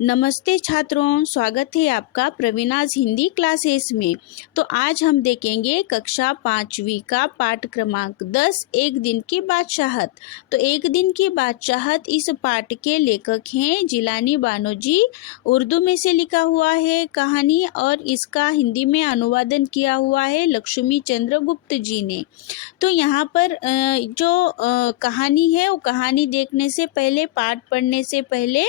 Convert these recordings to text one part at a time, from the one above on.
नमस्ते छात्रों, स्वागत है आपका प्रवीणाज हिंदी क्लासेस में। तो आज हम देखेंगे कक्षा 5वीं का पाठ क्रमांक 10 एक दिन की बादशाहत। तो एक दिन की बादशाहत इस पाठ के लेखक हैं जिलानी बानो जी। उर्दू में से लिखा हुआ है कहानी और इसका हिंदी में अनुवादन किया हुआ है लक्ष्मी चंद्र गुप्त जी ने। तो यहाँ पर जो कहानी है वो कहानी देखने से पहले, पाठ पढ़ने से पहले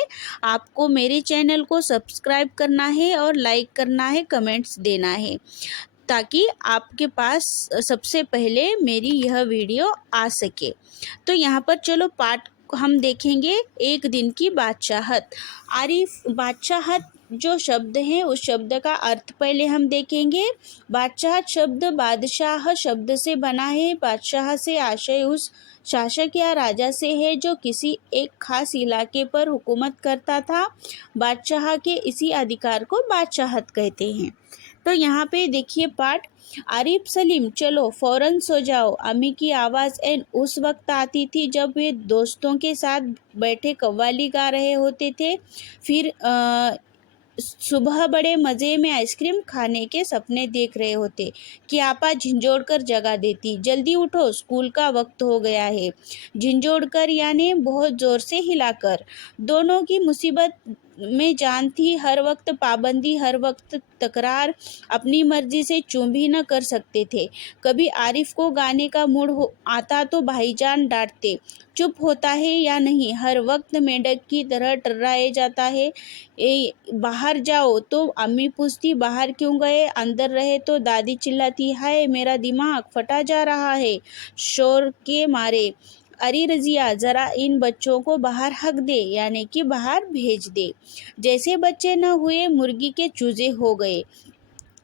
आपको मेरे चैनल को सब्सक्राइब करना है और लाइक करना है, कमेंट्स देना है, ताकि आपके पास सबसे पहले मेरी यह वीडियो आ सके। तो यहाँ पर चलो पाठ हम देखेंगे। एक दिन की बादशाहत। आरिफ, बादशाहत जो शब्द है उस शब्द का अर्थ पहले हम देखेंगे। बादशाहत शब्द बादशाह शब्द से बना है। बादशाह से आशय उस शासक या राजा से है जो किसी एक खास इलाके पर हुकूमत करता था। बादशाह के इसी अधिकार को बादशाहत कहते हैं। तो यहाँ पे देखिए पाठ। आरिफ, सलीम, चलो फौरन सो जाओ। अम्मी की आवाज़ उस वक्त आती थी जब वे दोस्तों के साथ बैठे कव्वाली गा रहे होते थे। फिर सुबह बड़े मज़े में आइसक्रीम खाने के सपने देख रहे होते कि आपा झिंझोड़ कर जगा देती। जल्दी उठो, स्कूल का वक्त हो गया है। झिंझोड़ कर यानी बहुत ज़ोर से हिलाकर। दोनों की मुसीबत में जान थी। हर वक्त पाबंदी, हर वक्त तकरार। अपनी मर्जी से चुप भी न कर सकते थे। कभी आरिफ को गाने का मूड आता तो भाईजान डांटते, चुप होता है या नहीं, हर वक्त मेंढक की तरह टर्राए जाता है। बाहर जाओ तो अम्मी पूछती बाहर क्यों गए, अंदर रहे तो दादी चिल्लाती हाय मेरा दिमाग फटा जा रहा है शोर के मारे। अरे रजिया, ज़रा इन बच्चों को बाहर हक दे, यानी कि बाहर भेज दे। जैसे बच्चे न हुए मुर्गी के चूजे हो गए।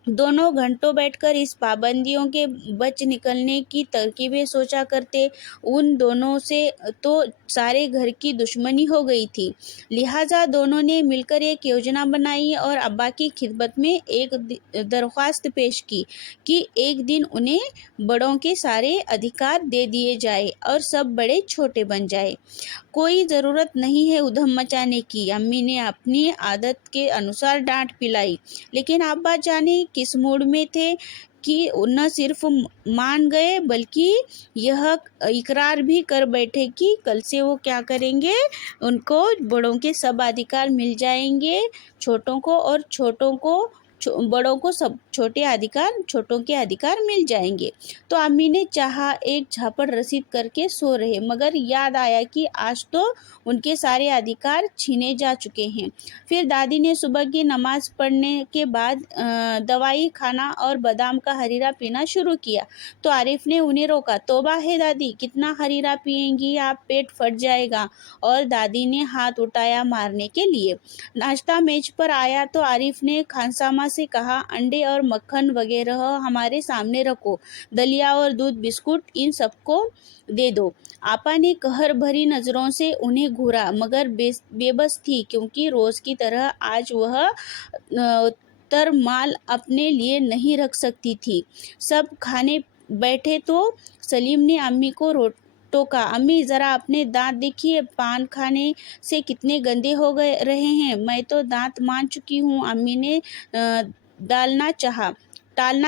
दोनों घंटों बैठकर इस पाबंदियों के बच निकलने की तरकीबें सोचा करते। उन दोनों से तो सारे घर की दुश्मनी हो गई थी। लिहाजा दोनों ने मिलकर एक योजना बनाई और अब्बा की खिदमत में एक दरख्वास्त पेश की कि एक दिन उन्हें बड़ों के सारे अधिकार दे दिए जाए और सब बड़े छोटे बन जाए। कोई ज़रूरत नहीं है उधम मचाने की, अम्मी ने अपनी आदत के अनुसार डांट पिलाई। लेकिन अब्बा जाने किस मूड में थे कि न सिर्फ मान गए बल्कि यह इकरार भी कर बैठे कि कल से वो क्या करेंगे, उनको बड़ों के सब अधिकार मिल जाएंगे, छोटों को, और छोटों को बड़ों को सब छोटों के अधिकार मिल जाएंगे। तो अम्मी ने चाहा एक झापड़ रसीद करके सो रहे, मगर याद आया कि आज तो उनके सारे अधिकार छीने जा चुके हैं। फिर दादी ने सुबह की नमाज पढ़ने के बाद दवाई खाना और बादाम का हरीरा पीना शुरू किया। तो आरिफ ने उन्हें रोका। तौबा है दादी, कितना हरीरा पिएंगी आप, पेट फट जाएगा। और दादी ने हाथ उठाया मारने के लिए। नाश्ता मेज पर आया तो आरिफ ने खानसामा से कहा, अंडे और मक्खन वगैरह हमारे सामने रखो, दलिया और दूध बिस्कुट इन सबको दे दो। आपा ने कहर भरी नज़रों से उन्हें घूरा, मगर बेबस थी, क्योंकि रोज़ की तरह आज वह तरमाल अपने लिए नहीं रख सकती थी। सब खाने बैठे तो सलीम ने अम्मी को टोका, अम्मी ज़रा अपने दांत देखिए, पान खाने से कितने गंदे हो गए रहे हैं। मैं तो दांत मान चुकी हूँ, अम्मी ने टालना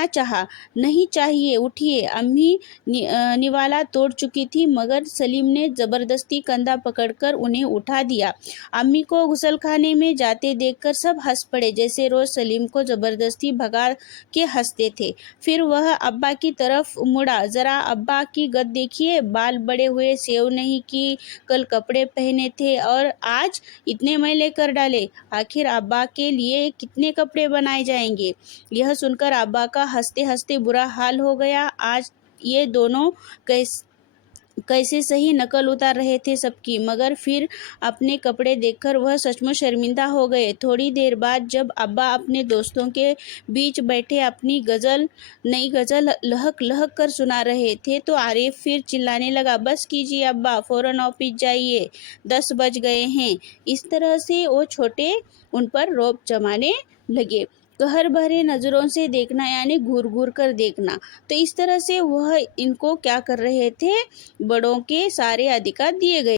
चाहा। नहीं चाहिए, उठिए। अम्मी निवाला तोड़ चुकी थी, मगर सलीम ने ज़बरदस्ती कंधा पकड़कर उन्हें उठा दिया। अम्मी को गुसलखाने में जाते देखकर सब हंस पड़े, जैसे रोज़ सलीम को ज़बरदस्ती भगा के हंसते थे। फिर वह अब्बा की तरफ मुड़ा, ज़रा अब्बा की गत देखिए, बाल बड़े हुए, सेव नहीं की, कल कपड़े पहने थे और आज इतने मैले कर डाले। आखिर अब्बा के लिए कितने कपड़े बनाए जाएंगे। यह सुनकर अब्बा का हंसते हंसते बुरा हाल हो गया। आज ये दोनों कैसे सही नकल उतार रहे थे सबकी, मगर फिर अपने कपड़े देखकर वह सचमुच शर्मिंदा हो गए। थोड़ी देर बाद जब अब्बा अपने दोस्तों के बीच बैठे अपनी नई गज़ल लहक लहक कर सुना रहे थे तो आरिफ फिर चिल्लाने लगा, बस कीजिए अब्बा, फ़ौरन ऑफिस जाइए, 10 बज गए हैं। इस तरह से वो छोटे उन पर रौब जमाने लगे। कहर भरे नज़रों से देखना यानी घूर घूर कर देखना। तो इस तरह से वह इनको क्या कर रहे थे, बड़ों के सारे अधिकार दिए गए।